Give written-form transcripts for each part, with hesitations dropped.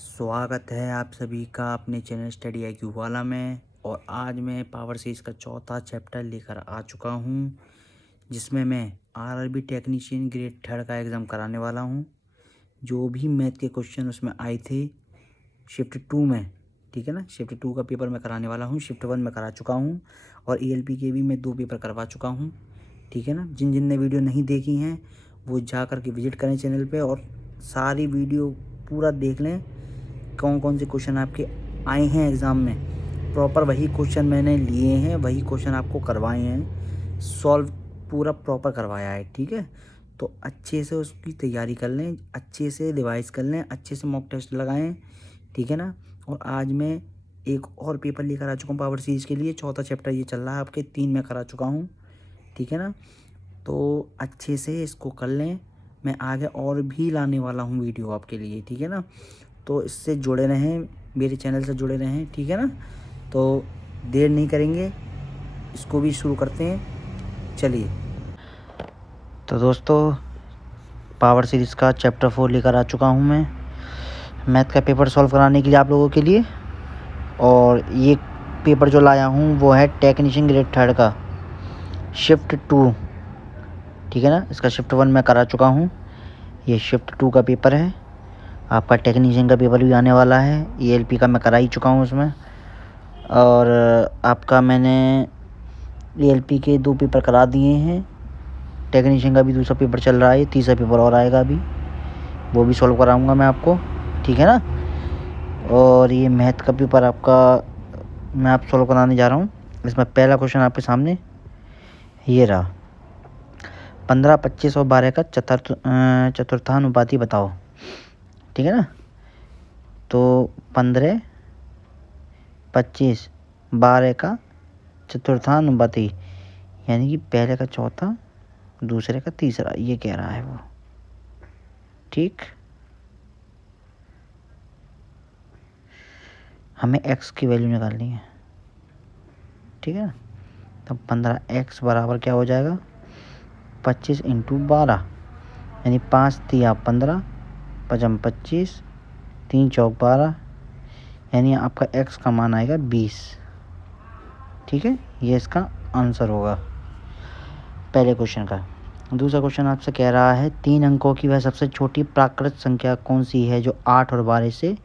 स्वागत है आप सभी का अपने चैनल स्टडी IQ वाला में। और आज मैं पावर सीरीज का चौथा चैप्टर लेकर आ चुका हूँ, जिसमें मैं RRB टेक्नीशियन ग्रेड 3 का एग्ज़ाम कराने वाला हूँ। जो भी मैथ के क्वेश्चन उसमें आए थे शिफ्ट 2 में, ठीक है ना, शिफ्ट 2 का पेपर मैं कराने वाला हूँ। शिफ्ट 1 में करा चुका हूँ और ELP के भी मैं 2 पेपर करवा चुका हूँ, ठीक है ना। जिन ने वीडियो नहीं देखी हैं वो जा कर के विजिट करें चैनल पे और सारी वीडियो पूरा देख लें। कौन कौन से क्वेश्चन आपके आए हैं एग्ज़ाम में, प्रॉपर वही क्वेश्चन मैंने लिए हैं, वही क्वेश्चन आपको करवाए हैं, सॉल्व पूरा प्रॉपर करवाया है, ठीक है। तो अच्छे से उसकी तैयारी कर लें, अच्छे से रिवाइज कर लें, अच्छे से मॉक टेस्ट लगाएं, ठीक है ना। और आज मैं एक और पेपर लेकर आ चुका हूँ पावर सीरीज के लिए। चौथा चैप्टर ये चल रहा है, आपके 3 में करा चुका हूँ, ठीक है ना। तो अच्छे से इसको कर लें। मैं आगे और भी लाने वाला हूँ वीडियो आपके लिए, ठीक है ना। तो इससे जुड़े रहें, मेरे चैनल से जुड़े रहें, ठीक है ना। तो देर नहीं करेंगे, इसको भी शुरू करते हैं, चलिए। तो दोस्तों, पावर सीरीज़ का चैप्टर 4 लेकर आ चुका हूँ मैं मैथ का पेपर सॉल्व कराने के लिए आप लोगों के लिए। और ये पेपर जो लाया हूँ वो है टेक्नीशियन ग्रेड 3 का शिफ्ट 2, ठीक है ना। इसका शिफ्ट 1 मैं करा चुका हूँ, ये शिफ्ट 2 का पेपर है। आपका टेक्नीशियन का पेपर भी आने वाला है, ELP का मैं करा ही चुका हूँ उसमें। और आपका मैंने ELP के 2 पेपर करा दिए हैं, टेक्नीशियन का भी दूसरा पेपर चल रहा है, तीसरा पेपर और आएगा अभी, वो भी सॉल्व कराऊंगा मैं आपको, ठीक है ना। और ये मैथ का पेपर आपका मैं आप सॉल्व कराने जा रहा हूँ। इसमें पहला क्वेश्चन आपके सामने ये रहा, 15, 25 और 12 का चतुर्थानुपाती बताओ, ठीक है ना। तो 15, 25, 12 का चतुर्थानुपाती यानी कि पहले का चौथा, दूसरे का तीसरा, ये कह रहा है वो, ठीक। हमें x की वैल्यू निकालनी है, ठीक है। तो 15x बराबर क्या हो जाएगा, 25 इंटू 12, यानी 5 तिया 15, 5 25, 3 चौक 12, यानी आपका x का मान आएगा 20, ठीक है। ये इसका आंसर होगा पहले क्वेश्चन का। दूसरा क्वेश्चन आपसे कह रहा है 3 अंकों की वह सबसे छोटी प्राकृत संख्या कौन सी है जो 8 और 12 से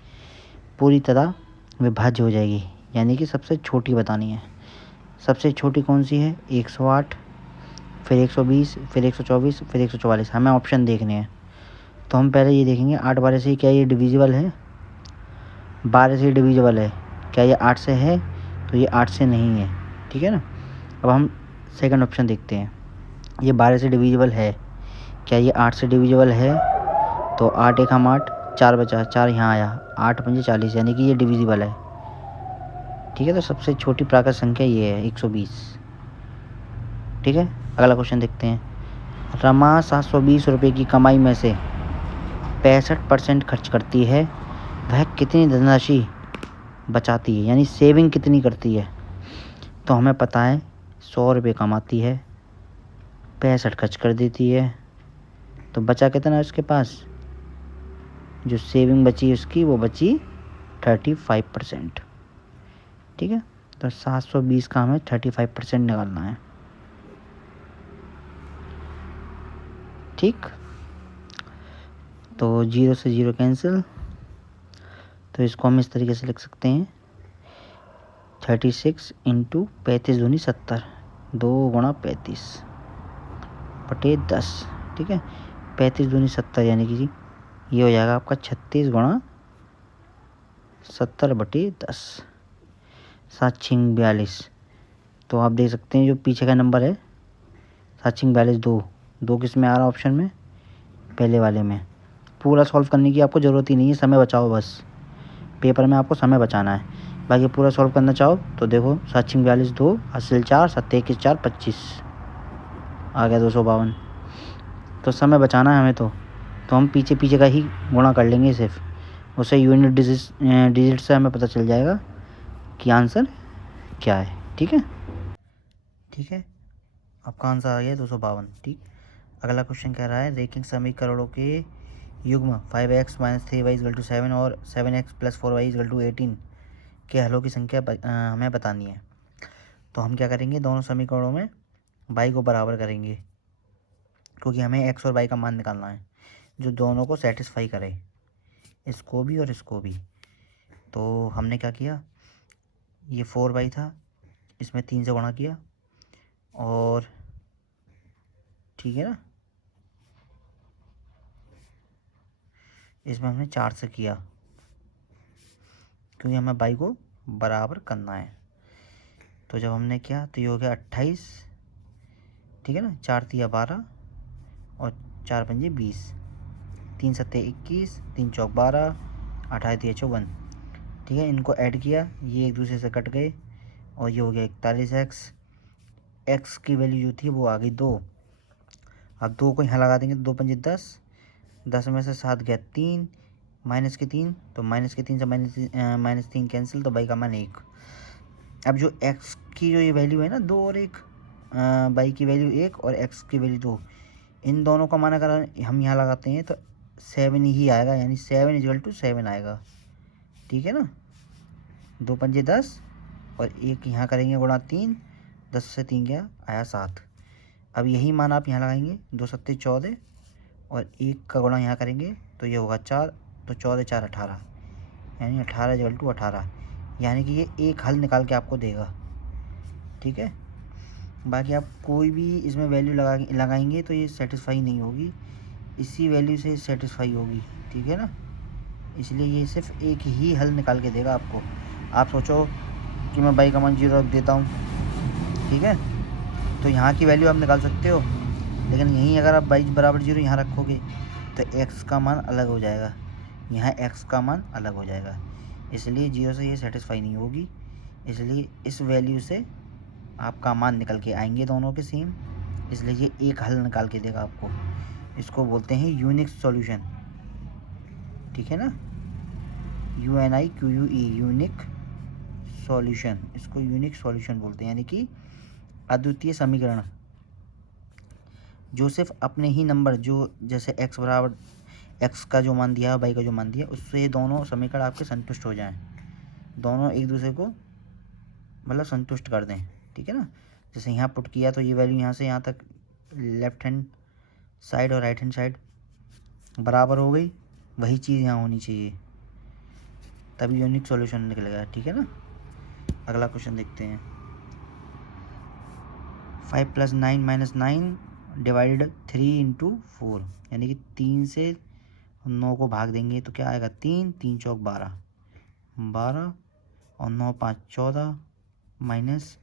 पूरी तरह विभाज्य हो जाएगी, यानी कि सबसे छोटी बतानी है। सबसे छोटी कौन सी है, 108, फिर 120, फिर 124, फिर 144, हमें ऑप्शन देखने हैं। तो हम पहले ये देखेंगे 8 12 से क्या ये डिविजिबल है, 12 से डिविजिबल है, क्या ये 8 से है, तो ये 8 से नहीं है, ठीक है ना। अब हम सेकंड ऑप्शन देखते हैं, ये 12 से डिविजिबल है, क्या ये 8 से डिविजिबल है, तो 8 1 हम 8, 4 बचा, 4 यहाँ आया, 8 5 40, यानी कि ये डिविजिबल है, ठीक है। तो सबसे छोटी प्राकृत संख्या ये है 120, ठीक है। अगला क्वेश्चन देखते हैं, रमा 720 रुपये की कमाई में से 65% खर्च करती है, वह कितनी धनराशि बचाती है, यानी सेविंग कितनी करती है। तो हमें पता है 100 रुपये कमाती है, 65 खर्च कर देती है, तो बचा कितना है उसके पास, जो सेविंग बची उसकी वो बची 35%, ठीक है। तो 720 का हमें 35% निकालना है, ठीक। तो 0 से 0 कैंसिल, तो इसको हम इस तरीके से लिख सकते हैं 36 इंटू 35 दूनी 70, 2 गुणा 35 बटे 10, ठीक है। 35 दूनी 70 यानी कि ये हो जाएगा आपका 36 गुणा 70 बटे 10, 7 6 42। तो आप देख सकते हैं जो पीछे का नंबर है 7 6 42, 2 किस में आ रहा है ऑप्शन में, पहले वाले में। पूरा सॉल्व करने की आपको ज़रूरत ही नहीं है, समय बचाओ बस, पेपर में आपको समय बचाना है। बाकी पूरा सॉल्व करना चाहो तो देखो 7 6 42, 2 हासिल 4, 7 21 4 25 आ गया 252। तो समय बचाना है हमें, तो हम पीछे पीछे का ही गुणा कर लेंगे सिर्फ, उससे यूनिट डिजिट से हमें पता चल जाएगा कि आंसर क्या है, ठीक है। ठीक है, आपका आंसर आ गया 252, ठीक। अगला क्वेश्चन कह रहा है रेखिक समीकरणों के युग्म 5x minus 3y equal to 7 और 7x plus 4y equal to 18 के हलों की संख्या हमें बतानी है। तो हम क्या करेंगे, दोनों समीकरणों में y को बराबर करेंगे, क्योंकि हमें x और y का मान निकालना है जो दोनों को सेटिस्फाई करे, इसको भी और इसको भी। तो हमने क्या किया, ये 4y था, इसमें 3 से गुणा किया, और ठीक है ना, इसमें हमने 4 से किया, क्योंकि हमें y को बराबर करना है। तो जब हमने किया तो ये हो गया 28, ठीक है ना, 4 तिया 12 और 4 पंजे 20, 3 सत्ते 21, 3 चौक 12, 28 तिया 54, ठीक है। इनको ऐड किया, ये एक दूसरे से कट गए और ये हो गया 41x। x की वैल्यू जो थी वो आ गई 2। अब 2 को यहाँ लगा देंगे तो 2 पंजे 10, 10 में से 7 गया 3, माइनस के 3, तो माइनस के 3 से माइनस 3 कैंसिल, तो y का मान 1। अब जो x की जो ये वैल्यू है ना 2 और 1, y की वैल्यू 1 और x की वैल्यू 2, इन दोनों का मान अगर हम यहाँ लगाते हैं तो 7 ही आएगा, यानी 7 इक्वल टू 7 आएगा, ठीक है ना। 2 पंजे 10 और 1 यहाँ करेंगे गुणा 3, 10 से 3 गया आया 7। अब यही मान आप यहाँ लगाएंगे, 2 सत्ते 14 और 1 का गुणा यहाँ करेंगे तो ये होगा 4, तो 14 4 18, यानी 18 इक्वल टू 18, यानी कि ये एक हल निकाल के आपको देगा, ठीक है। बाकी आप कोई भी इसमें वैल्यू लगाएंगे तो ये सेटिस्फाई नहीं होगी, इसी वैल्यू से सेटिस्फाई होगी, ठीक है ना। इसलिए ये सिर्फ एक ही हल निकाल के देगा आपको। आप सोचो कि मैं y का मान 0 रख देता हूँ, ठीक है, तो यहाँ की वैल्यू आप निकाल सकते हो, लेकिन यहीं अगर आप y बराबर 0 यहाँ रखोगे तो x का मान अलग हो जाएगा, यहाँ x का मान अलग हो जाएगा, इसलिए 0 से ये सेटिस्फाई नहीं होगी। इसलिए इस वैल्यू से आपका मान निकल के आएंगे दोनों के सेम, इसलिए ये एक हल निकाल के देगा आपको। इसको बोलते हैं यूनिक सॉल्यूशन, ठीक है ना, UNIQUE, यूनिक सॉल्यूशन, इसको यूनिक सॉल्यूशन बोलते हैं, यानी कि अद्वितीय समीकरण जो सिर्फ अपने ही नंबर, जो जैसे x बराबर x का जो मान दिया है, y का जो मान दिया, उससे दोनों समीकरण आपके संतुष्ट हो जाएं, दोनों एक दूसरे को मतलब संतुष्ट कर दें, ठीक है ना। जैसे यहाँ पुट किया तो ये वैल्यू यहाँ से यहाँ तक लेफ्ट हैंड साइड और राइट हैंड साइड बराबर हो गई, वही चीज़ यहाँ होनी चाहिए, तभी यूनिक सॉल्यूशन निकलेगा, ठीक है ना। अगला क्वेश्चन देखते हैं। 5 + 9 - 9 डिवाइडेड 3 × 4, यानी कि 3 से 9 को भाग देंगे तो क्या आएगा, 3, 3 चौक 12, 12 और 9 5 14 माइनस,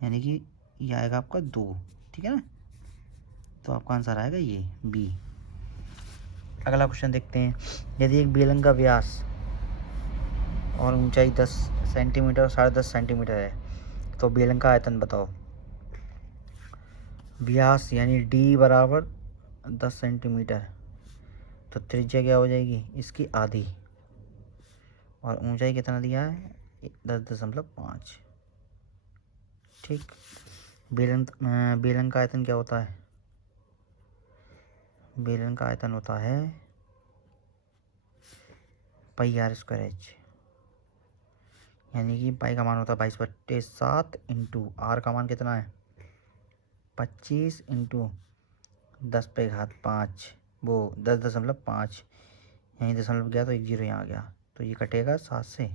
यानी कि ये आएगा आपका 2, ठीक है ना। तो आपका आंसर आएगा ये बी। अगला क्वेश्चन देखते हैं। यदि एक बेलन का व्यास और ऊंचाई 10 सेंटीमीटर और 10.5 सेंटीमीटर है तो बेलन का आयतन बताओ। व्यास यानी डी बराबर 10 सेंटीमीटर, तो त्रिज्या क्या हो जाएगी इसकी आधी, और ऊंचाई कितना दिया है 10.5, ठीक। बेलन का आयतन क्या होता है, बेलन का आयतन होता है πr²h, यानी कि पाई का मान होता है 22/7 इंटू आर का मान कितना है 25 इंटू 10⁵ वो 10.5, यहीं दशमलव गया तो 1 0 यहाँ आ गया, तो ये कटेगा 7 से,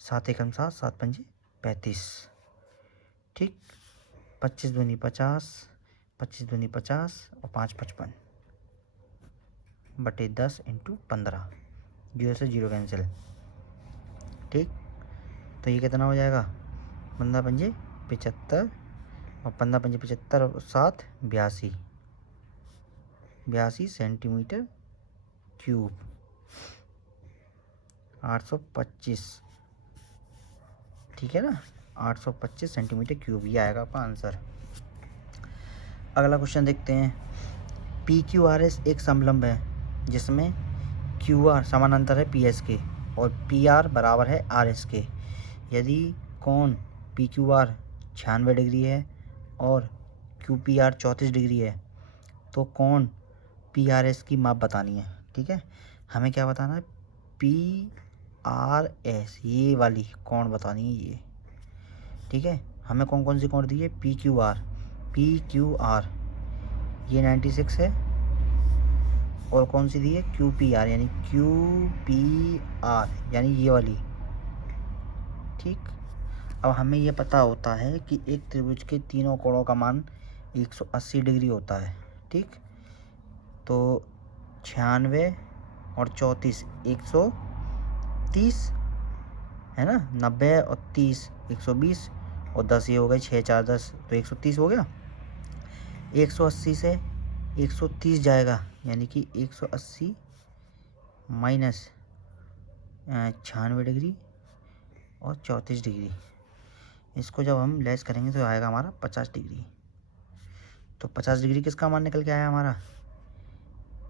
7 एकम 7, 7 पंजे 35, ठीक। 25 दूनी 50, 25 दूनी 50 और 5 55 बटे 10 इंटू 15, 0 से 0 कैंसिल, ठीक। तो ये कितना हो जाएगा 15 पंजे 75 और 15 पंजे 75 और 7 82 सेंटीमीटर क्यूब, 825, ठीक है ना, 825 सेंटीमीटर क्यूब, ये आएगा आपका आंसर। अगला क्वेश्चन देखते हैं। PQRS एक समलंब है जिसमें QR समानांतर है PS के और PR बराबर है RS के। यदि कोण PQR 96 डिग्री है और QPR 34 डिग्री है तो कोण PRS की माप बतानी है। ठीक है। हमें क्या बताना है, PRS ये वाली कोण बतानी है ये, ठीक है। हमें कौन कौन सी कोण दी है, PQR ये 96 है, और कौन सी दी है, QPR यानी QPR यानी ये वाली, ठीक। अब हमें ये पता होता है कि एक त्रिभुज के तीनों कोणों का मान 180 डिग्री होता है, ठीक। तो 96 और 34 130 है ना, 90 और 30 120 और 10 ये हो गए 6 4 10, तो 130 हो गया। 180 से 130 जाएगा यानी कि 180 माइनस 96 डिग्री और 34 डिग्री, इसको जब हम लेस करेंगे तो आएगा हमारा 50 डिग्री। तो 50 डिग्री किसका मान निकल के आया हमारा,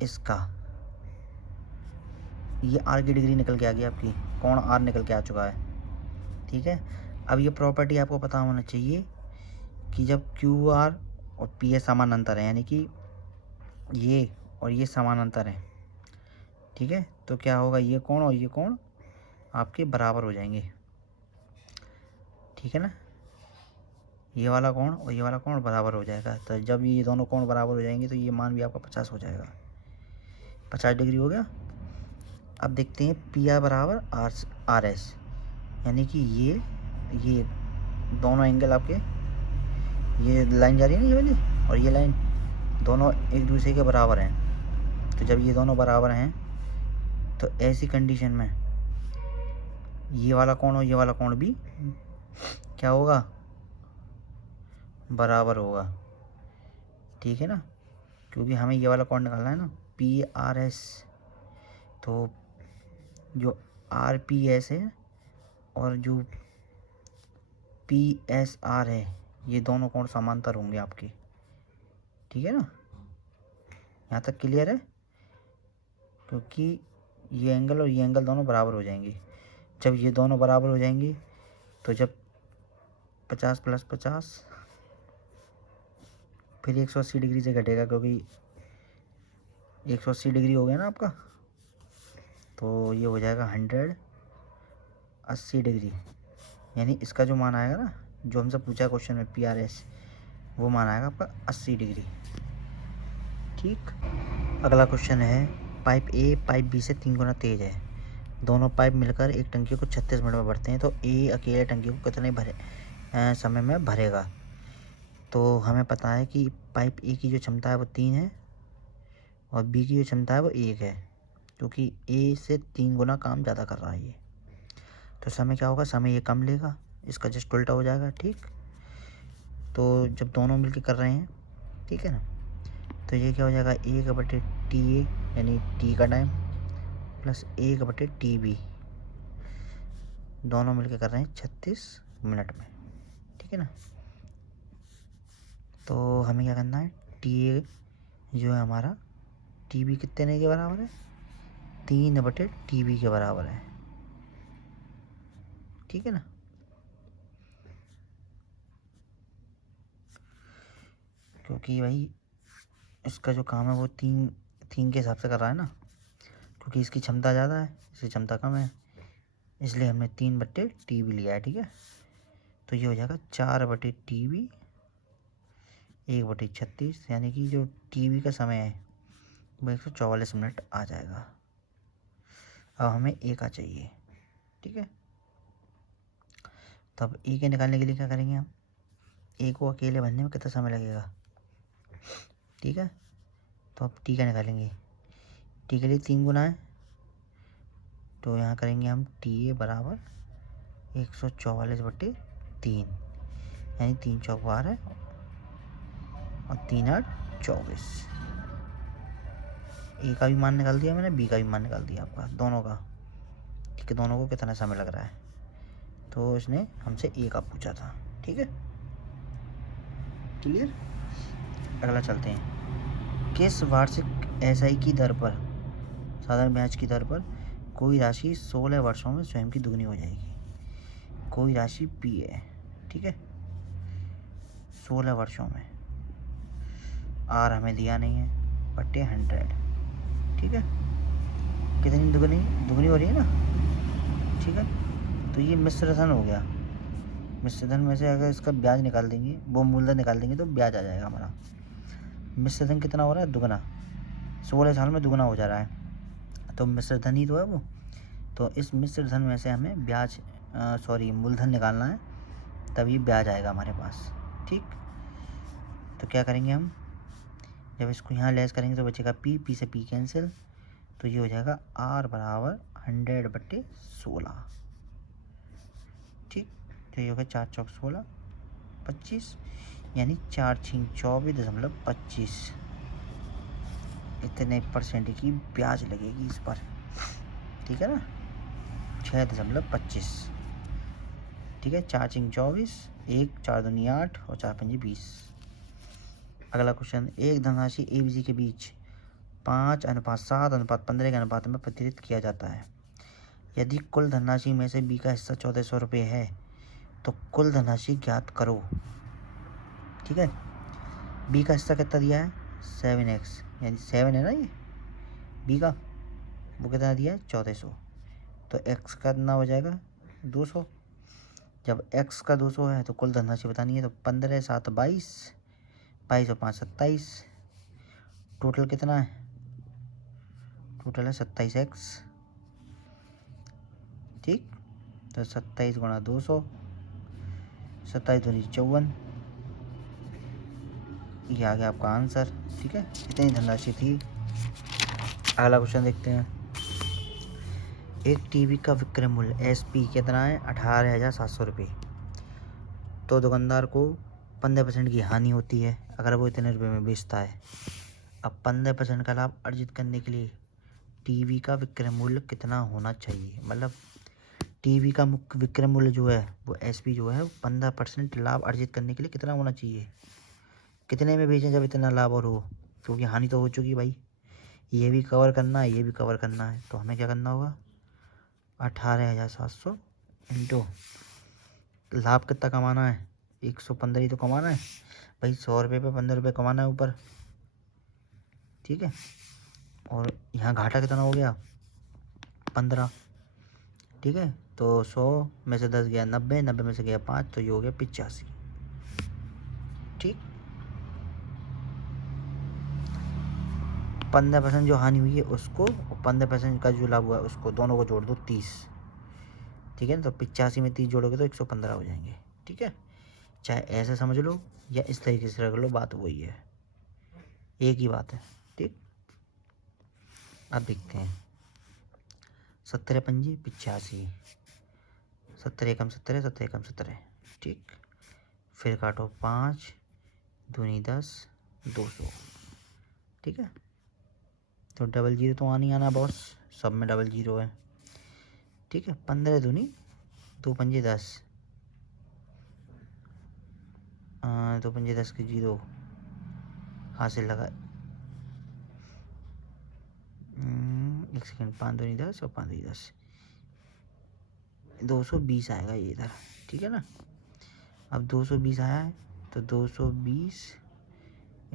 इसका, ये आर की डिग्री निकल के आ गई आपकी, कोण आर निकल के आ चुका है, ठीक है। अब ये प्रॉपर्टी आपको पता होना चाहिए कि जब क्यू आर और पी एस समानांतर है, यानी कि ये और ये समानांतर है, ठीक है, तो क्या होगा, ये कोण और ये कोण आपके बराबर हो जाएंगे, ठीक है ना। ये वाला कोण और ये वाला कोण बराबर हो जाएगा। तो जब ये दोनों कोण बराबर हो जाएंगे तो ये मान भी आपका 50 हो जाएगा, 50 डिग्री हो गया। अब देखते हैं पी आर बराबर आर एस, यानी कि ये दोनों एंगल आपके, ये लाइन जा रही है ना ये वाली, और ये लाइन दोनों एक दूसरे के बराबर हैं। तो जब ये दोनों बराबर हैं तो ऐसी कंडीशन में ये वाला कोण और ये वाला कोण भी क्या होगा, बराबर होगा, ठीक है ना, क्योंकि हमें ये वाला कोण निकालना है ना, PRS। तो जो RPS है और जो PSR है, ये दोनों कोण समांतर होंगे आपके, ठीक है ना। यहाँ तक क्लियर है, क्योंकि ये एंगल और ये एंगल दोनों बराबर हो जाएंगे। जब ये दोनों बराबर हो जाएंगे तो जब 50 + 50 फिर 180 डिग्री से घटेगा, क्योंकि 180 डिग्री हो गया ना आपका, तो ये हो जाएगा 180 डिग्री, यानी इसका जो मान आएगा ना, जो हमसे पूछा क्वेश्चन में PRS, वो मान आएगा आपका 80 डिग्री, ठीक। अगला क्वेश्चन है, पाइप A पाइप B से 3 गुना तेज है, दोनों पाइप मिलकर एक टंकी को 36 मिनट में भरते हैं, तो A अकेले टंकी को कितने समय में भरेगा। तो हमें पता है कि पाइप A की जो क्षमता है वो 3 है और B की जो क्षमता है वो 1 है, क्योंकि A से 3 गुना काम ज़्यादा कर रहा है ये। तो समय क्या होगा, समय ये कम लेगा, इसका जस्ट उल्टा हो जाएगा, ठीक। तो जब दोनों मिलकर कर रहे हैं, ठीक है ना, तो ये क्या हो जाएगा, 1/TA यानी T का टाइम प्लस 1/TB, दोनों मिलकर कर रहे हैं 36 मिनट में, ठीक है ना। तो हमें क्या करना है, TA जो है हमारा TB कितने के बराबर है, 3/TB के बराबर है, ठीक है ना। क्योंकि भाई इसका जो काम है वो 3 के हिसाब से कर रहा है ना, क्योंकि इसकी क्षमता ज़्यादा है, इसकी क्षमता कम है, इसलिए हमने 3/TB लिया है, ठीक है। तो ये हो जाएगा 4/TB 1/36, यानी कि जो TB का समय है वो 144 मिनट आ जाएगा। अब हमें A का चाहिए, ठीक है। तब A के निकालने के लिए क्या करेंगे हम, A को अकेले भरने में कितना समय लगेगा, ठीक है। तो अब T का निकालेंगे, T के लिए 3 गुना है, तो यहाँ करेंगे हम TA बराबर 144/3, यानी 3 चौक 12 और 3 8 24। A का भी मान निकाल दिया मैंने, B का भी मान निकाल दिया आपका, दोनों का, ठीक है, दोनों को कितना समय लग रहा है। तो इसने हमसे A का पूछा था, ठीक है, क्लियर। अगला चलते हैं, किस वार्षिक SI की दर पर, साधारण ब्याज की दर पर कोई राशि 16 वर्षों में स्वयं की दुगनी हो जाएगी। कोई राशि P है, ठीक है, 16 वर्षों में, R हमें दिया नहीं है, बटे 100, ठीक है। कितनी दुगनी दुगनी हो रही है ना, ठीक है। तो ये मिश्र धन हो गया। मिश्र धन में से अगर इसका ब्याज निकाल देंगे, वो मूलधन निकाल देंगे तो ब्याज आ जाएगा हमारा। मिश्र धन कितना हो रहा है, दुगना, 16 साल में दुगना हो जा रहा है, तो मिश्र धन ही तो है वो। तो इस मिश्र धन में से हमें ब्याज मूलधन निकालना है, तभी ब्याज आएगा हमारे पास, ठीक। तो क्या करेंगे हम, जब इसको यहाँ लेस करेंगे तो बचेगा पी से पी कैंसिल, तो ये हो जाएगा R बराबर 100/16, ठीक। तो ये होगा 4 चौक 16, 25, यानी 4 छिंग 24.25, इतने परसेंट की ब्याज लगेगी इस पर, ठीक है ना, 6.25, ठीक है। 4 छिंग 24, 1 4 दूनी 8 और 4 पंजी 20। अगला क्वेश्चन, एक धनराशि ए बी सी के बीच 5:7:15 के अनुपात में प्रतिनिधित किया जाता है। यदि कुल धनराशि में से बी का हिस्सा 1400 रुपये है तो कुल धनराशि ज्ञात करो, ठीक है। बी का हिस्सा कितना दिया है, 7x, यानी 7 है ना ये बी का, वो कितना दिया है 1400, तो x का कितना हो जाएगा 200। जब x का 200 है तो कुल धनराशि बतानी है, तो 15 7 22, 22 और 5 27, टोटल कितना है, टोटल है 27x, ठीक। तो 27 गुणा 200, 27 दूनी 54, ये आ गया आपका आंसर, ठीक है। इतनी धनराशि थी। अगला क्वेश्चन देखते हैं, एक टीवी का विक्रय मूल्य SP कितना है, 18,700 रुपये। तो दुकानदार को 15% की हानि होती है अगर वो इतने रुपये में बेचता है। अब 15% का लाभ अर्जित करने के लिए टीवी का विक्रय मूल्य कितना होना चाहिए, मतलब टीवी का मुख्य विक्रय मूल्य जो है वो SP जो है 15% लाभ अर्जित करने के लिए कितना होना चाहिए, कितने में बेचें जब इतना लाभ और हो, क्योंकि हानि तो हो चुकी भाई, ये भी कवर करना है, ये भी कवर करना है, तो हमें क्या करना होगा, 18,700 इंटू लाभ कितना कमाना है, 115 ही तो कमाना है भाई, 100 रुपये पे 15 रुपये कमाना है ऊपर, ठीक है। और यहाँ घाटा कितना हो गया 15, ठीक है। तो 100 में से 10 गया 90, 90 में से गया 5, तो ये हो गया 85, ठीक। 15% जो हानि हुई है उसको, और 15% का जो लाभ हुआ है उसको, दोनों को जोड़ दो 30, ठीक है ना। तो 85 में 30 जोड़ोगे तो 115 हो जाएंगे, ठीक है। चाहे ऐसे समझ लो या इस तरीके से रख लो, बात वही है, एक ही बात है, ठीक। अब देखते हैं, 17 पंजी 85, 17 एकम 17, 17 एकम 17, ठीक। फिर काटो 5 दूनी 10, 200, ठीक है। तो डबल जीरो तो आनी आना बॉस, सब में डबल जीरो है, ठीक है। 15 दूनी 2 पंजे 10, 2 पंजे 10 के जीरो हासिल लगा, 1 सेकेंड, 5 दूनी 10 और 5 दूनी 10, 220 आएगा ये इधर, ठीक है ना। अब 220 आया है तो 220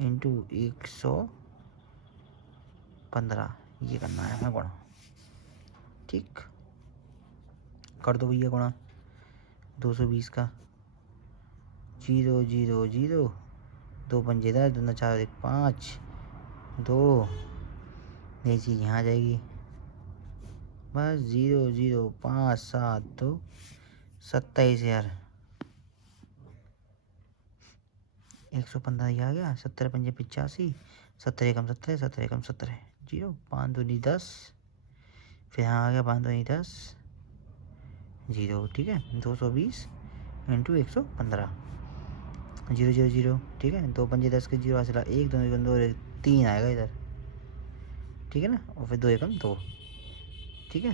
इंटू 115 ये करना है हमें गुणा, ठीक। कर दो भैया गुणा, 220 का 0 0 0, 2 पंजे 10, 2 4 1 5, 2, ये चीज़ यहाँ आ जाएगी, बस 0 0 5 7 2 27,000, 115 ही आ गया, 17 पंजे 85, 17 एकम 17, 17 एकम 17, 0 5 दूनी 10, फिर यहाँ आ गया 5 दूनी 10, 0, ठीक है। 220 इंटू 115, 0 0 0, ठीक है। 2 पंजे 10 के जीरो हासिल, 1 2 एकम 2 3 आएगा इधर, ठीक है ना, और फिर 2 एकम 2, ठीक है।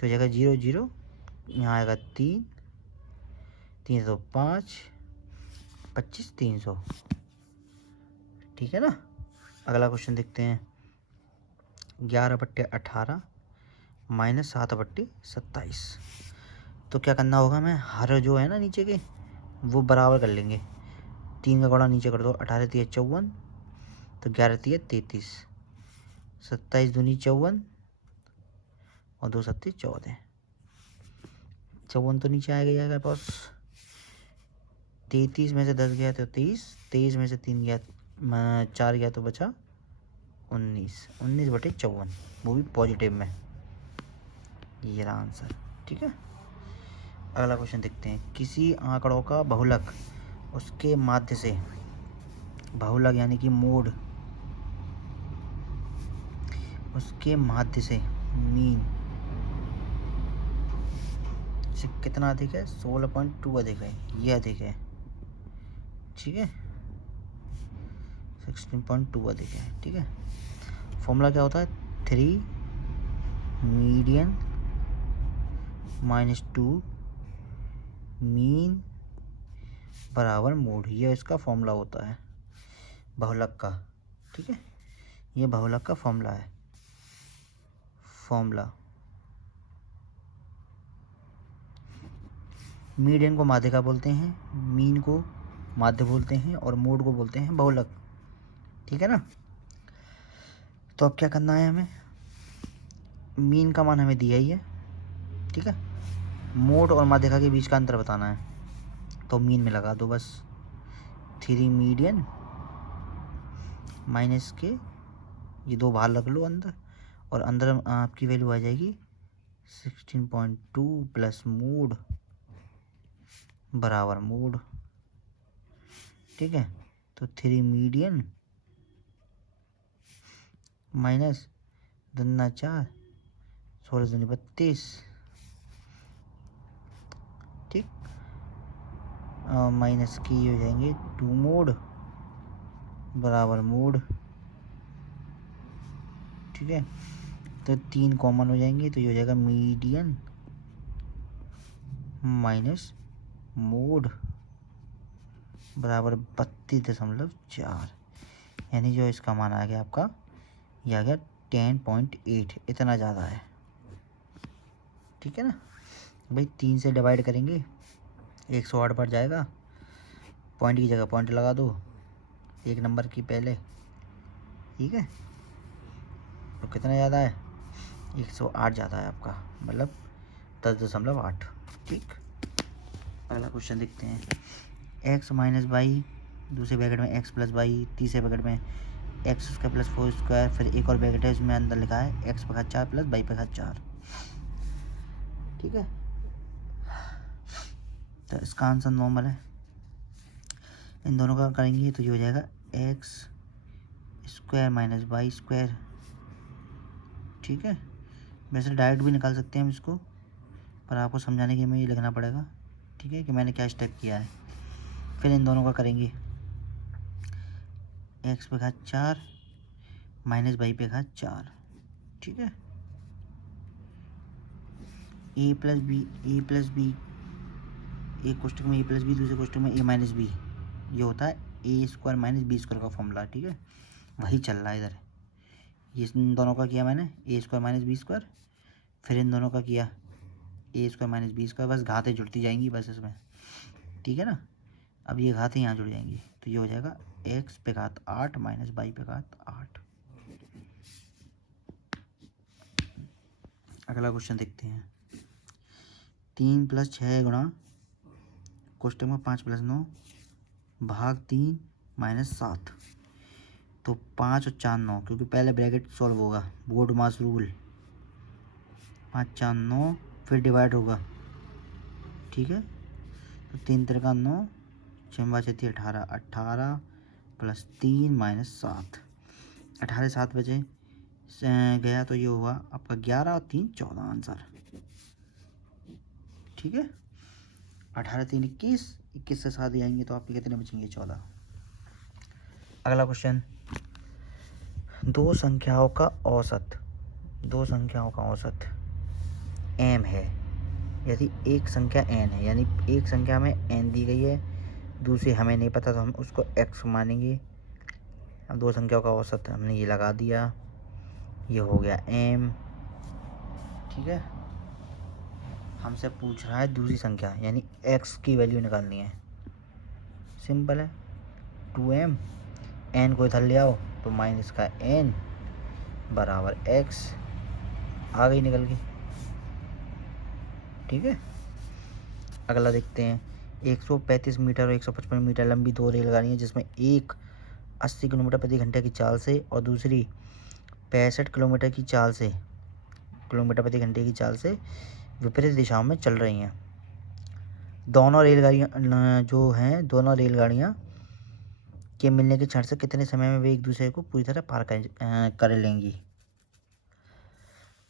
तो जगह 0 0 यहाँ आएगा 3, 3 तो 5, 25 300, ठीक है ना। अगला क्वेश्चन देखते हैं, 11/18 माइनस 7/27। तो क्या करना होगा, हमें हर जो है ना नीचे के वो बराबर कर लेंगे, 3 का गुणा नीचे कर दो, 18 3 54, तो 11 3 33, 27 दूनी 54, और 2 7 14, 54 तो नीचे आएगा जाएगा पास। 33 में से 10 गया तो 23, 23 में से 3 गया 4 गया तो बचा 19, 19/54, वो भी पॉजिटिव में। ये रहा आंसर। ठीक है, अगला क्वेश्चन देखते हैं। किसी आंकड़ों का बहुलक उसके माध्य से, बहुलक यानी कि मोड, उसके माध्य से मीन से कितना अधिक है? 16.2 अधिक है, ये अधिक है। ठीक है, 16.2 अधिक है। ठीक है, फॉर्मूला क्या होता है? 3 मीडियन -2 मीन बराबर मोड, ये इसका फॉर्मूला होता है बहुलक का। ठीक है, ये बहुलक का फॉर्मूला है। फॉर्मूला मीडियन को माध्यिका बोलते हैं, मीन को माध्य बोलते हैं और मोड को बोलते हैं बहुलक। ठीक है ना। तो अब क्या करना है हमें? मीन का मान हमें दिया ही है। ठीक है, मोड और माध्यिका के बीच का अंतर बताना है, तो मीन में लगा दो बस। 3 मीडियन माइनस के ये 2 बाहर रख लो अंदर, और अंदर आपकी वैल्यू आ जाएगी 16.2 प्लस मोड बराबर मोड। ठीक है, तो 3 मीडियन माइनस 2 4, 16 दूनी 32। ठीक, माइनस की हो जाएंगे 2 मोड बराबर मोड। ठीक है, तो 3 कॉमन हो जाएंगे, तो ये हो जाएगा मीडियन माइनस मोड बराबर 32.4, यानी जो इसका मान आ गया आपका, ये आ गया 10.8, इतना ज़्यादा है। ठीक है ना भाई, 3 से डिवाइड करेंगे 108 पर जाएगा, पॉइंट की जगह पॉइंट लगा दो 1 नंबर की पहले। ठीक है, तो कितना ज़्यादा है? 108 ज़्यादा है आपका, मतलब 10.8। ठीक, अगला क्वेश्चन देखते हैं। x माइनस वाई, दूसरे ब्रैकेट में x प्लस वाई, तीसरे ब्रैकेट में एक्स स्क्वायर प्लस 4 स्क्वायर, फिर एक और ब्रैकेट है उसमें अंदर लिखा है x पर 4 प्लस वाई पर 4। ठीक है, तो इसका आंसर नॉर्मल है। इन दोनों का करेंगे तो ये हो जाएगा x square minus y square. ठीक है, वैसे डायरेक्ट भी निकाल सकते हैं हम इसको, पर आपको समझाने के लिए ये लिखना पड़ेगा। ठीक है, कि मैंने क्या स्टेप किया है। फिर इन दोनों का करेंगे, एक्स पे 4 माइनस वाई पे 4। ठीक है, ए प्लस बी, एक कोष्टक में ए प्लस बी, दूसरे कोष्टक में ए माइनस बी, ये होता है ए स्क्वायर माइनस बी स्क्वायर का फॉर्मूला। ठीक है, वही चल रहा है इधर। ये इन दोनों का किया मैंने ए स्क्वायर माइनस बी स्क्वायर, फिर इन दोनों का किया ए स्क्वायर माइनस बी स्क्वायर, बस घातें जुड़ती जाएंगी बस इसमें। ठीक है ना, अब ये घातें यहाँ जुड़ जाएंगी, तो ये हो जाएगा एक्स पे 8 माइनस वाई पे 8। अगला क्वेश्चन देखते हैं। 3 + 6 गुणा कोष्टक में 5 + 9 भाग 3 - 7, तो 5 और 4 9, क्योंकि पहले ब्रैकेट सॉल्व होगा, बोर्ड मास रूल। 5 4 9, फिर डिवाइड होगा। ठीक है, तो 3 3 9, 6 5 6 18, 18 + 3 - 7, 18 7 बजे गया तो ये हुआ आपका 11 और 3 14 आंसर। ठीक है, 18 3 21, 21 से 7 जाएंगे तो आपके कितने बचेंगे? 14। अगला क्वेश्चन, दो संख्याओं का औसत m है, यदि एक संख्या n है, यानी एक संख्या में n दी गई है, दूसरी हमें नहीं पता तो हम उसको x मानेंगे। अब दो संख्याओं का औसत हमने ये लगा दिया, ये हो गया m। ठीक है, हमसे पूछ रहा है दूसरी संख्या, यानी x की वैल्यू निकालनी है। सिंपल है, 2m, n को इधर ले आओ तो माइनस का n बराबर x, आ गई निकल के। ठीक है। अगला देखते हैं 135 मीटर और 155 मीटर लंबी दो रेलगाड़ियाँ, जिसमें एक 80 किलोमीटर प्रति घंटे की चाल से और दूसरी 65 किलोमीटर प्रति घंटे की चाल से विपरीत दिशाओं में चल रही हैं। दोनों रेलगाड़ियाँ के मिलने के क्षण से कितने समय में वे एक दूसरे को पूरी तरह पार कर लेंगी।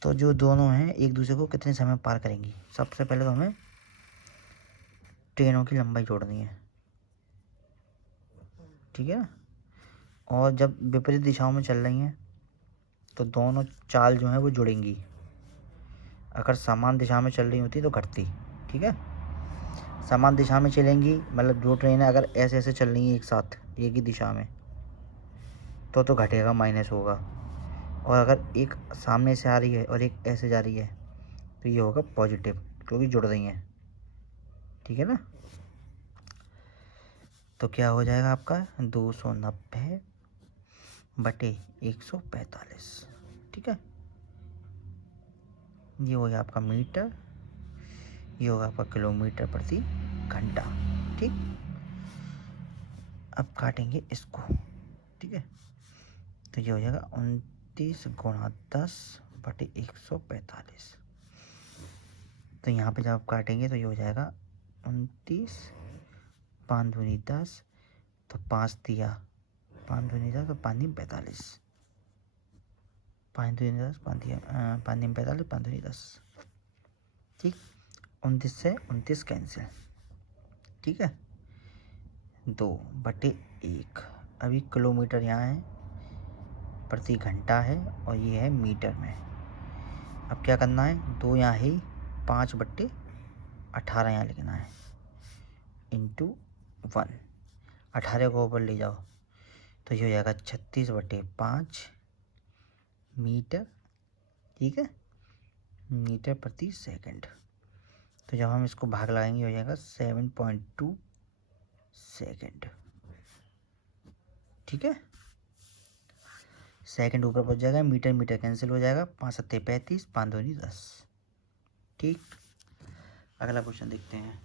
तो जो दोनों हैं एक दूसरे को कितने समय में पार करेंगी। सबसे पहले तो हमें ट्रेनों की लंबाई जोड़नी है, ठीक है ना। और जब विपरीत दिशाओं में चल रही हैं तो दोनों चाल जो है वो जुड़ेंगी। अगर समान दिशा में चल रही होती तो घटती, ठीक है। समान दिशा में चलेंगी मतलब दो ट्रेनें अगर ऐसे ऐसे चल रही हैं एक साथ एक ही दिशा में तो घटेगा, माइनस होगा। और अगर एक सामने से आ रही है और एक ऐसे जा रही है तो ये होगा पॉजिटिव, क्योंकि जुड़ रही हैं, ठीक है ना। तो क्या हो जाएगा आपका 290 बटे 145, ठीक है। ये हो गया आपका मीटर, ये होगा आपका किलोमीटर प्रति घंटा, ठीक। अब काटेंगे इसको, ठीक है। तो ये हो जाएगा 29 गुणा 10 बटे 145। तो यहाँ पे जब आप काटेंगे तो ये हो जाएगा 29, 5 दूनी 10, तो 5 दिया 5 दूनी 10 तो 5 दूनी 45, 5 दूनी 10 5 दिया 5 दूनी 45 5 दूनी 10, ठीक। 29 से 29 कैंसिल, ठीक है। 2 बटे 1, अभी किलोमीटर यहाँ है, प्रति घंटा है और ये है मीटर में। अब क्या करना है, 2 यहाँ है 5 बटे 18 यहाँ लिखना है इंटू 1। 18 को ऊपर ले जाओ तो ये हो जाएगा 36 बटे 5 मीटर, ठीक है, मीटर प्रति सेकंड। तो जब हम इसको भाग लगाएंगे हो जाएगा 7.2 सेकंड, ठीक है। सेकंड ऊपर पहुंच जाएगा, मीटर मीटर कैंसिल हो जाएगा, 5 सत्ते 35 5 दूनी 10, ठीक। अगला क्वेश्चन देखते हैं।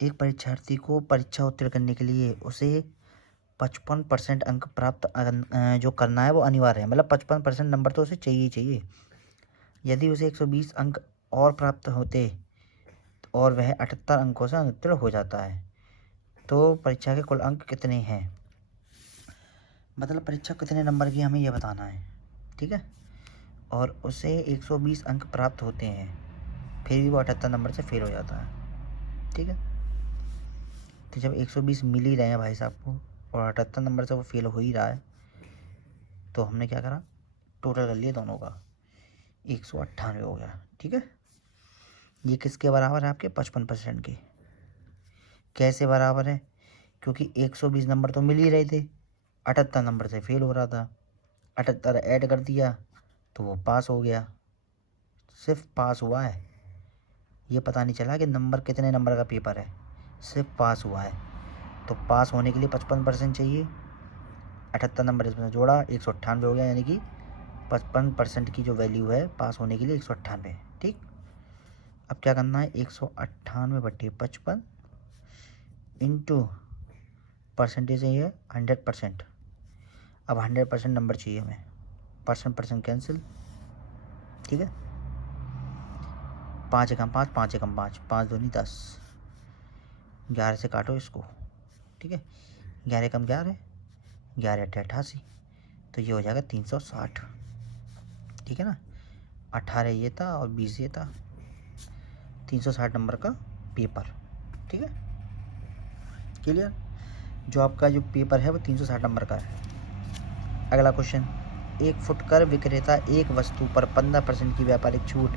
एक परीक्षार्थी को परीक्षा उत्तीर्ण करने के लिए उसे 55% अंक प्राप्त जो करना है वो अनिवार्य है, मतलब 55% नंबर तो उसे चाहिए ही चाहिए। यदि उसे 120 अंक और प्राप्त होते और वह 78 अंकों से अनुत्तीर्ण हो जाता है तो परीक्षा के कुल अंक कितने हैं। मतलब परीक्षा कितने नंबर की हमें ये बताना है, ठीक है। और उसे 120 अंक प्राप्त होते हैं फिर भी वो 78 नंबर से फेल हो जाता है, ठीक है। तो जब 120 मिल ही रहे हैं भाई साहब को और 78 नंबर से वो फेल हो ही रहा है तो हमने क्या करा, टोटल कर लिया दोनों का, 198 हो गया, ठीक है। ये किसके बराबर है, आपके 55% के। कैसे बराबर है, क्योंकि 120 नंबर तो मिल ही रहे थे, 78 नंबर से फेल हो रहा था, 78 ऐड कर दिया तो वो पास हो गया। सिर्फ पास हुआ है, ये पता नहीं चला कि नंबर कितने नंबर का पेपर है, सिर्फ पास हुआ है। तो पास होने के लिए 55% चाहिए, 78 नंबर इसमें जोड़ा 198 हो गया, यानी कि 55% की जो वैल्यू है पास होने के लिए 198, ठीक। अब क्या करना है, 198 बटे 55 इंटू परसेंटेज है 100%। अब 100% नंबर चाहिए हमें, परसेंट कैंसिल, ठीक है। 5 एकम 5 5 एकम 5 5 दूनी 10, 11 से काटो इसको, ठीक है। 11 एकम 11, 11 अट्ठे 88, तो ये हो जाएगा 360, ठीक है ना। 18 ये था और 20 ये था, 360 नंबर का पेपर, ठीक है, क्लियर। जो आपका जो पेपर है वो 360 नंबर का है। अगला क्वेश्चन, एक फुटकर विक्रेता एक वस्तु पर 15% की व्यापारिक छूट,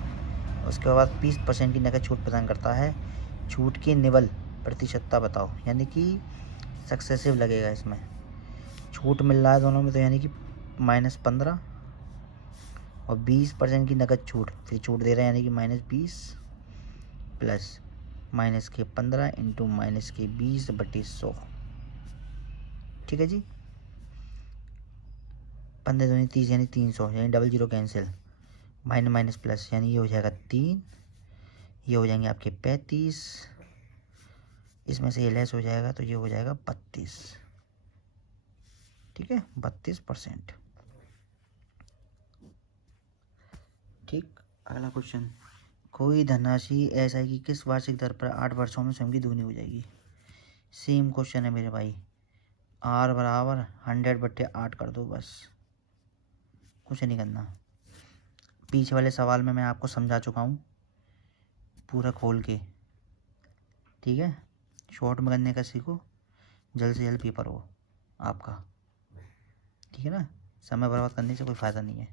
उसके बाद 20% की नकद छूट प्रदान करता है। छूट की निवल प्रतिशतता बताओ, यानी कि सक्सेसिव लगेगा इसमें। छूट मिल रहा है दोनों में तो यानी कि -15 और 20% की नकद छूट, फिर छूट दे रहे हैं यानी कि -20 प्लस -15 इंटू -20 बटे 100, ठीक है जी। 15 दूनी 30 यानी 300, यानी double zero cancel, minus minus plus यानी ये हो जाएगा 3, ये हो जाएंगे आपके 35, इसमें से ये लेस हो जाएगा तो ये हो जाएगा 32। ठीक है, 32%। ठीक, अगला क्वेश्चन, कोई धनराशि एसआई की किस वार्षिक दर पर 8 वर्षों में स्वयं की दुगनी हो जाएगी। सेम क्वेश्चन है मेरे भाई, आर बराबर 100/8 कर दो बस, कुछ नहीं करना। पीछे वाले सवाल में मैं आपको समझा चुका हूँ पूरा खोल के। ठीक है, शॉर्ट में करने का सीखो, जल्द से जल्द पेपर हो आपका। ठीक है ना, समय बर्बाद करने से कोई फ़ायदा नहीं है।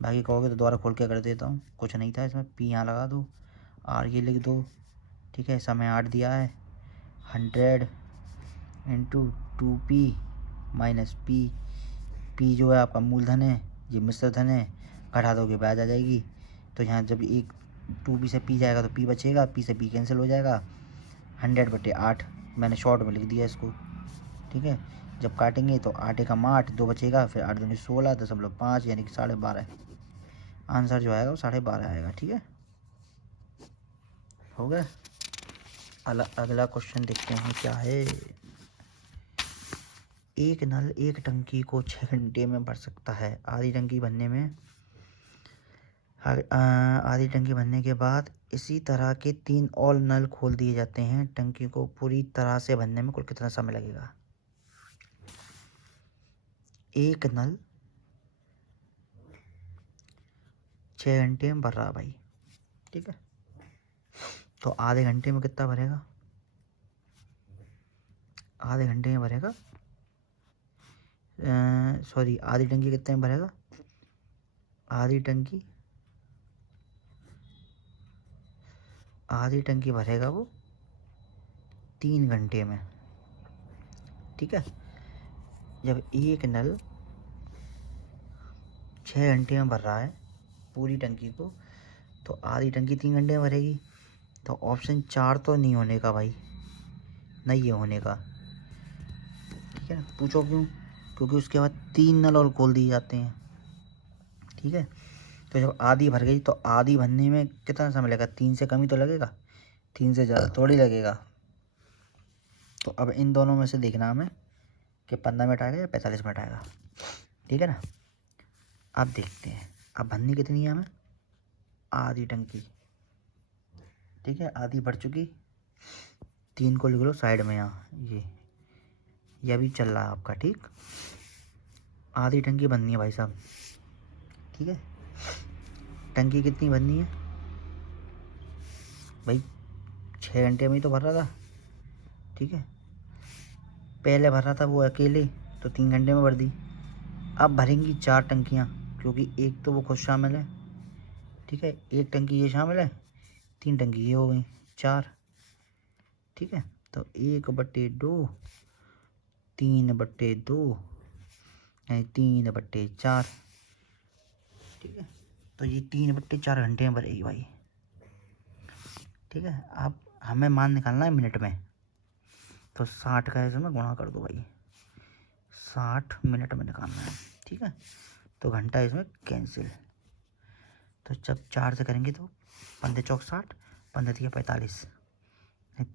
बाकी कहोगे तो दोबारा खोल के कर देता हूँ, कुछ नहीं था इसमें। पी यहाँ लगा दो, आर ये लिख दो। ठीक है, समय 8 दिया है, 100 into 2p minus P. P जो है आपका मूलधन है, ये मिश्र धन है, घटा दोगे ब्याज आ जाएगी। तो यहाँ जब एक 2p से पी जाएगा तो पी बचेगा, पी से पी कैंसिल हो जाएगा। 100/8 मैंने शॉर्ट में लिख दिया इसको। ठीक है, जब काटेंगे तो 8 एकम 8, 2 बचेगा, फिर 8 दूनी 16.5 यानी कि 12.5। आंसर जो आएगा वो 12.5 आएगा। ठीक है, हो गया। अगला क्वेश्चन देखते हैं क्या है। एक नल एक टंकी को 6 घंटे में भर सकता है। आधी टंकी भरने के बाद इसी तरह के 3 और नल खोल दिए जाते हैं। टंकी को पूरी तरह से भरने में कुल कितना समय लगेगा। एक नल 6 घंटे में भर रहा भाई। ठीक है, तो आधे घंटे में कितना भरेगा। आधे घंटे में भरेगा, सॉरी, आधी टंकी कितने में भरेगा। आधी टंकी भरेगा वो 3 घंटे में। ठीक है, जब एक नल 6 घंटे में भर रहा है पूरी टंकी को, तो आधी टंकी 3 घंटे में भरेगी। तो ऑप्शन 4 तो नहीं होने का भाई, नहीं है होने का। ठीक है, पूछो क्यों, क्योंकि उसके बाद 3 नल और खोल दिए जाते हैं। ठीक है, तो जब आधी भर गई तो आधी भरने में कितना समय लगेगा, 3 से कम ही तो लगेगा, 3 से ज़्यादा थोड़ी लगेगा। तो अब इन दोनों में से देखना हमें कि 15 मिनट आएगा या 45 मिनट आएगा। ठीक है ना, अब देखते हैं अब भरनी कितनी है हमें, आधी टंकी। ठीक है, आधी भर चुकी, 3 को लिख लो साइड में, यहाँ ये भी चल रहा है आपका। ठीक, आधी टंकी भरनी है भाई साहब। ठीक है, टंकी कितनी भरनी है भाई, 6 घंटे में ही तो भर रहा था। ठीक है, पहले भर रहा था वो अकेले, तो 3 घंटे में भर दी। अब भरेंगी 4 टंकियाँ, क्योंकि एक तो वो खुद शामिल है। ठीक है, एक टंकी ये शामिल है, 3 टंकी ये हो गई, 4। ठीक है, तो 1/2, 3/2 यानी 3/4। ठीक है, तो ये 3/4 घंटे में भरेगी भाई। ठीक है, अब हमें मान निकालना है मिनट में, तो 60 का इसमें गुणा कर दो भाई, 60 मिनट में निकालना है। ठीक है, तो घंटा इसमें कैंसिल। तो जब 4 से करेंगे तो 15 चौक 60, 15 तिया 45,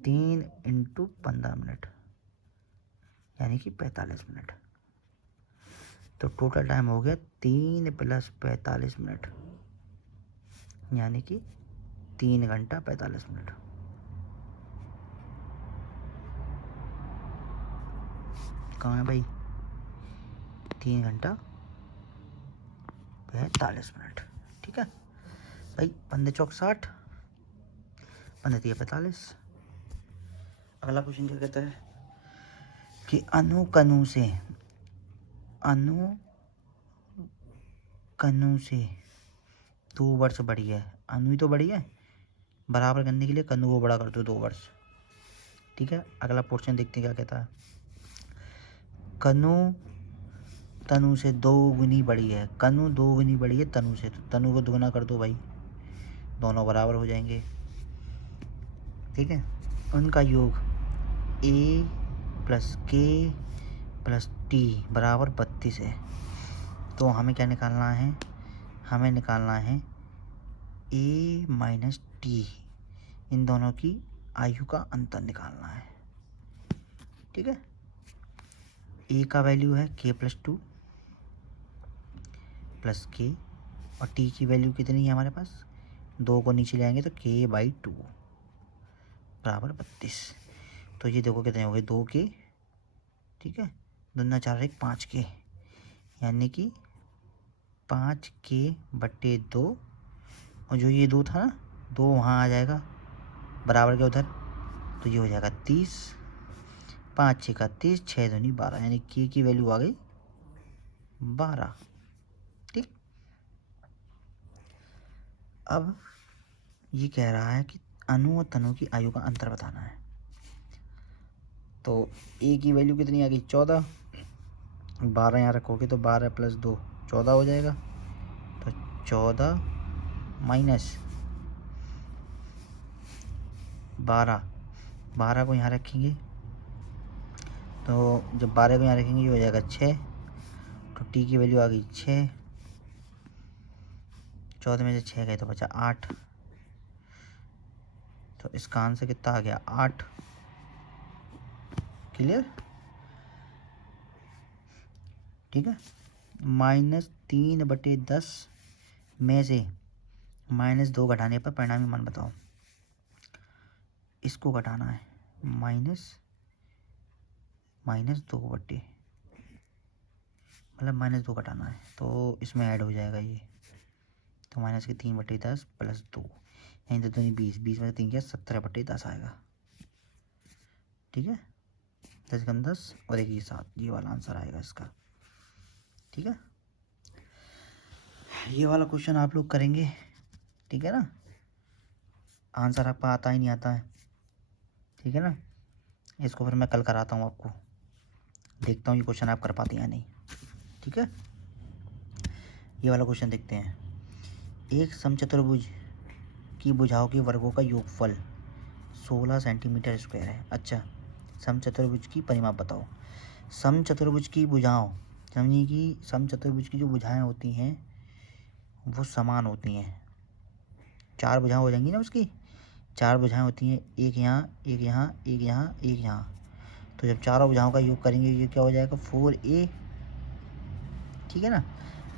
3 × 15 मिनट यानी कि 45 मिनट। तो टोटल टाइम हो गया 3 + 45 मिनट यानी कि 3 घंटा 45 मिनट। कहाँ है भाई, 3 घंटा 45 मिनट। ठीक है भाई, 15 चौक 60, 15 तिया 45। अगला क्वेश्चन क्या कहता है कि कनु से 2 वर्ष बड़ी है। अनु ही तो बड़ी है, बराबर करने के लिए कनु को बड़ा कर दो 2 वर्ष। ठीक है, अगला पोर्शन देखते हैं क्या कहता है। कनु तनु से 2 गुनी बड़ी है। कनु 2 गुनी बड़ी है तनु से, तो तनु को दुगना कर दो भाई, दोनों बराबर हो जाएंगे। ठीक है, उनका योग a + k + t बराबर 32 है। तो हमें क्या निकालना है, हमें निकालना है a - t इन दोनों की आयु का अंतर निकालना है। ठीक है, ए का वैल्यू है k+2 प्लस के, और टी की वैल्यू कितनी है हमारे पास, 2 को नीचे ले आएंगे तो k/2 बराबर 32। तो ये देखो कितने हो गए, 2k, ठीक है, 2 4 1 5k, यानी कि 5k/2, और जो ये 2 था ना, 2 वहाँ आ जाएगा बराबर के उधर, तो ये हो जाएगा 30, 5 6 का 30, 6 दूनी 12, यानी k की वैल्यू आ गई 12। ठीक, अब ये कह रहा है कि अणु और तनु की आयु का अंतर बताना है। तो a की वैल्यू कितनी आ गई, 14, 12 यहाँ रखोगे तो 12 + 2 14 हो जाएगा, तो 14 माइनस 12, 12 को यहाँ रखेंगे, तो जब 12 को यहाँ रखेंगे ये हो जाएगा 6, तो t की वैल्यू आ गई 6, 14 में से 6 गए तो बचा 8, तो इसका आंसर कितना आ गया, 8। क्लियर, ठीक है। -3/10 में से -2 घटाने पर परिणामी मान बताओ। इसको घटाना है, -2 मतलब -2 घटाना है, तो इसमें ऐड हो जाएगा ये, तो -3/10 + 2, यानी तो 20, 20 में से 3 क्या, 17/10 आएगा। ठीक है, 10 × 10 और 1 7, ये वाला आंसर आएगा इसका। ठीक है, ये वाला क्वेश्चन आप लोग करेंगे, ठीक है ना, आंसर आपका आता ही नहीं आता है, ठीक है ना। इसको फिर मैं कल कराता हूँ आपको, देखता हूँ ये क्वेश्चन आप कर पाते या नहीं। ठीक है, ये वाला क्वेश्चन देखते हैं। एक समचतुर्भुज की भुजाओं के वर्गों का योगफल 16 सेंटीमीटर स्क्वायर है। अच्छा, समचतुर्भुज की परिमाप बताओ। समचतुर्भुज की भुजाओं, समझिए कि समचतुर्भुज की जो भुजाएं होती हैं वो समान होती हैं। 4 भुजाएं हो जाएंगी ना उसकी, 4 भुजाएं होती हैं, एक यहाँ, एक यहाँ, एक यहाँ, एक यहाँ, तो जब चारों भुजाओं का योग करेंगे ये क्या हो जाएगा, 4a। ठीक है ना।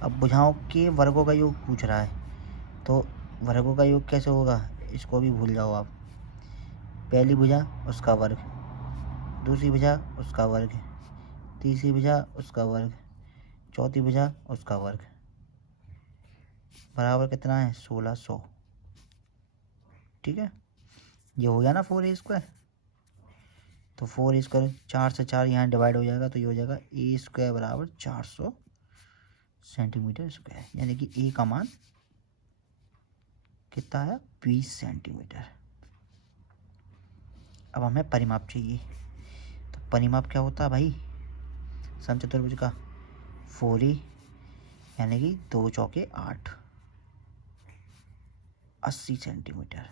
अब भुजाओं के वर्गों का योग पूछ रहा है, तो वर्गों का योग कैसे होगा, इसको भी भूल जाओ आप। पहली भुजा उसका वर्ग, दूसरी भुजा उसका वर्ग, तीसरी भुजा उसका वर्ग, चौथी भुजा उसका वर्ग, बराबर कितना है, 1600। ठीक है, ये हो गया ना 4a², तो 4a², 4 से 4 यहाँ डिवाइड हो जाएगा, तो ये हो जाएगा a² बराबर 400 सेंटीमीटर स्क्वायर, यानी कि a का मान कितना आया, 20 सेंटीमीटर। अब हमें परिमाप चाहिए, तो परिमाप क्या होता है भाई, समचतुर्भुज का 4a, यानी कि 2 चौके 8, 80 सेंटीमीटर।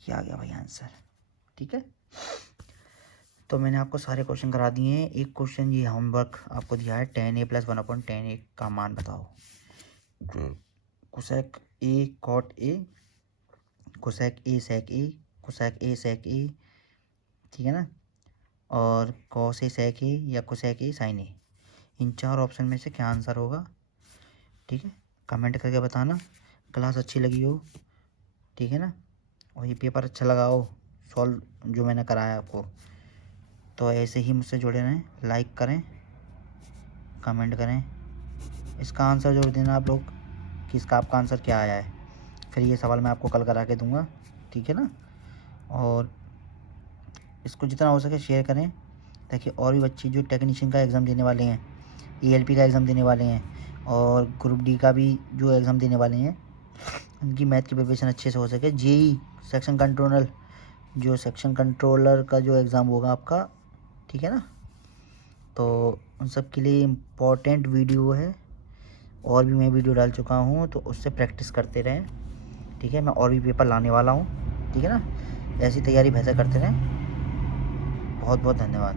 ये आ गया भाई आंसर। ठीक है, तो मैंने आपको सारे क्वेश्चन करा दिए हैं। एक क्वेश्चन ये होमवर्क आपको दिया है, 10a + 1/10a का मान बताओ। Cosec a cot a, cosec a sec a, cosec a sec a, ठीक है ना, और कॉस a सेक a या कोसेक a साइन a, इन 4 ऑप्शन में से क्या आंसर होगा। ठीक है, कमेंट करके बताना। क्लास अच्छी लगी हो, ठीक है ना, और ये पेपर अच्छा लगा हो, सॉल्व जो मैंने कराया आपको, तो ऐसे ही मुझसे जुड़े रहें, लाइक करें, कमेंट करें, इसका आंसर जरूर देना आप लोग कि इसका आपका आंसर क्या आया है। फिर ये सवाल मैं आपको कल करा के दूंगा, ठीक है ना, और इसको जितना हो सके शेयर करें, ताकि और भी बच्चे जो टेक्नीशियन का एग्ज़ाम देने वाले हैं, ELP का एग्ज़ाम देने वाले हैं, और ग्रुप D का भी जो एग्ज़ाम देने वाले हैं, उनकी मैथ की प्रिपरेशन अच्छे से हो सके। JEE सेक्शन कंट्रोलर, जो सेक्शन कंट्रोलर का जो एग्ज़ाम होगा आपका, ठीक है ना, तो उन सब के लिए इम्पोर्टेंट वीडियो है, और भी मैं वीडियो डाल चुका हूँ, तो उससे प्रैक्टिस करते रहें। ठीक है, मैं और भी पेपर लाने वाला हूँ, ठीक है ना, ऐसी तैयारी बेहतर करते रहें। बहुत बहुत धन्यवाद।